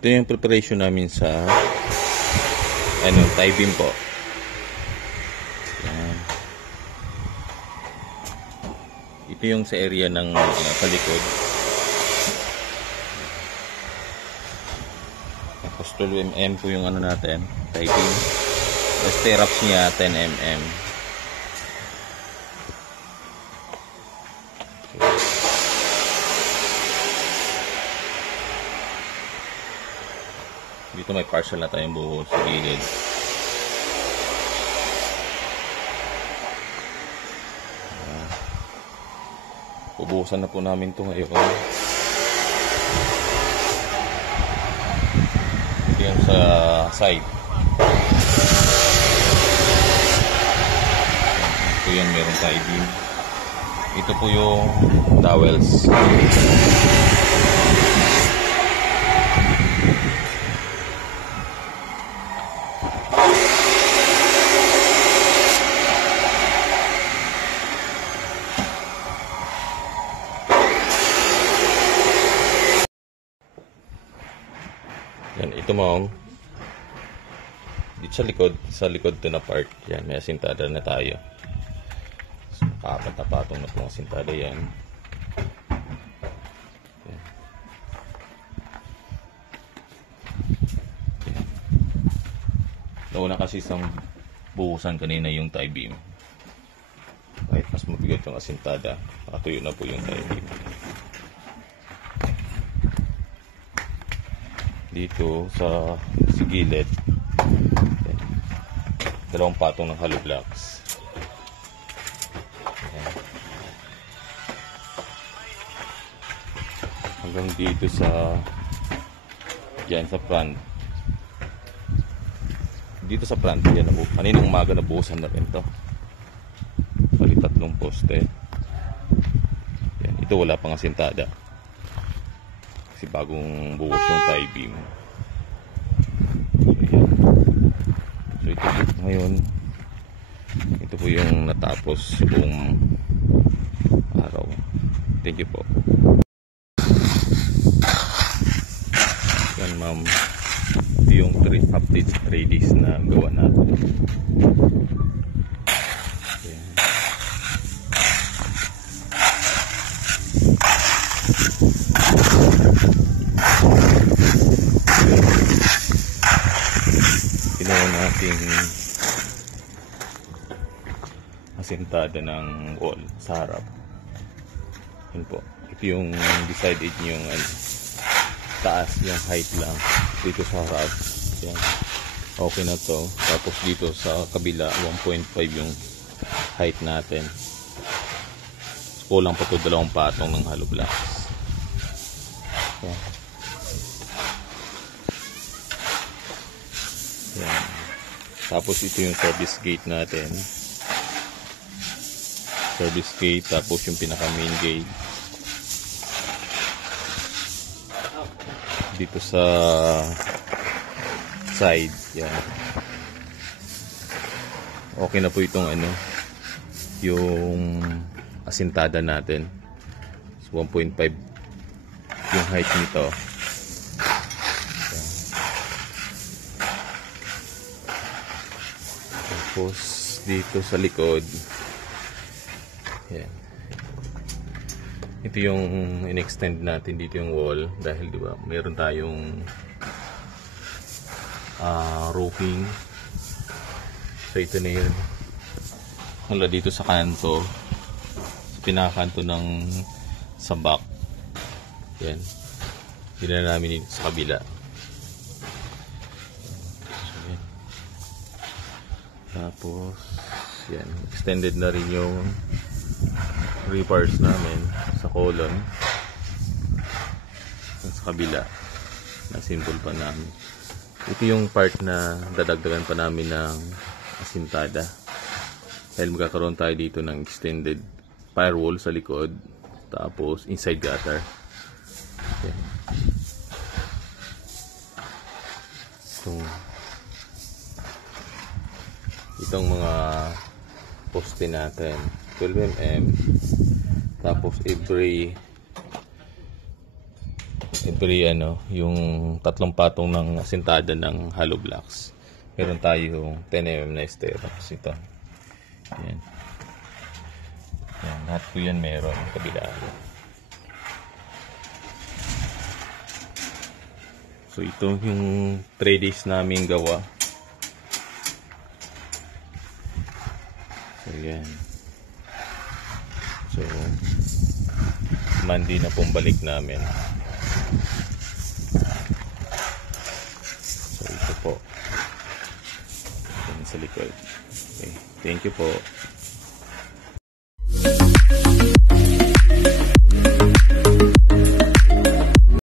Ito yung preparation namin sa tie beam po. Yan. Ito yung sa area ng sa likod. Tapos 12 mm po yung natin, tie beam. Stirrups niya 10 mm. Dito may partial na tayong buo sa gilid. Ubusan na po namin ito ngayon. Ito yung sa side. Ito yan, meron tie beam. Ito po yung dowels. Yan, ito ma'am. Dito sa likod to na part. Yan, may asintada na tayo. So, apat na patong na po ang asintada yan. Yan. Yan. Nauna kasi isang buhusan kanina yung tie beam. Kahit mas mabigat yung asintada, nakatuyo na po yung tie beam. Dito sa gilid, dalawang patong ng hollow blocks. Ayan. Hanggang dito sa yan sa front. Dito sa front yan, kaninang umaga nabuhusan na rin to. Bali 3 poste. Yan, ito wala pang asintada. Kasi bagong buhos yung tie beam. So ito ngayon, ito po yung natapos buong araw. Thank you po. Yan ma'am, ito yung 3 update 3 days na gawa natin. Ginawa nating asintada ng wall sa harap. Yun po. Ito yung decided yung taas, yung height lang dito sa harap. Yan. Okay na to. Tapos dito sa kabila 1.5 yung height natin. Kulang pa to 2 patong ng hollow blocks. Yan. Yan. Tapos ito yung service gate natin. Service gate, tapos yung pinaka main gate. Dito sa side, yan. Okay na po itong yung asintada natin. So 1.5 yung height nito. Tapos dito sa likod, yan. Ito yung in-extend natin dito yung wall dahil di ba meron tayong roofing. So ito na yun. Mula dito sa kanto, sa pinakakanto ng sa back. Yan. Hindi na namin dito sa kabila. Tapos yan, extended na rin yung rebars namin sa column sa kabila na simple pa namin. Ito yung part na dadagdagan pa namin ng asintada dahil magkakaroon tayo dito ng extended firewall sa likod, tapos inside gutter. Yan. So itong mga poste natin 12 mm, tapos every siyempre yung tatlong patong ng asintada ng hollow blocks. Meron tayong 10mm na sterops ito. Yan. Yan, lahat po yan meron kabila. So ito yung 3 days namin gawa. So yan. So Monday na pong balik namin. So ito po. Yan sa likod. Okay. Thank you po.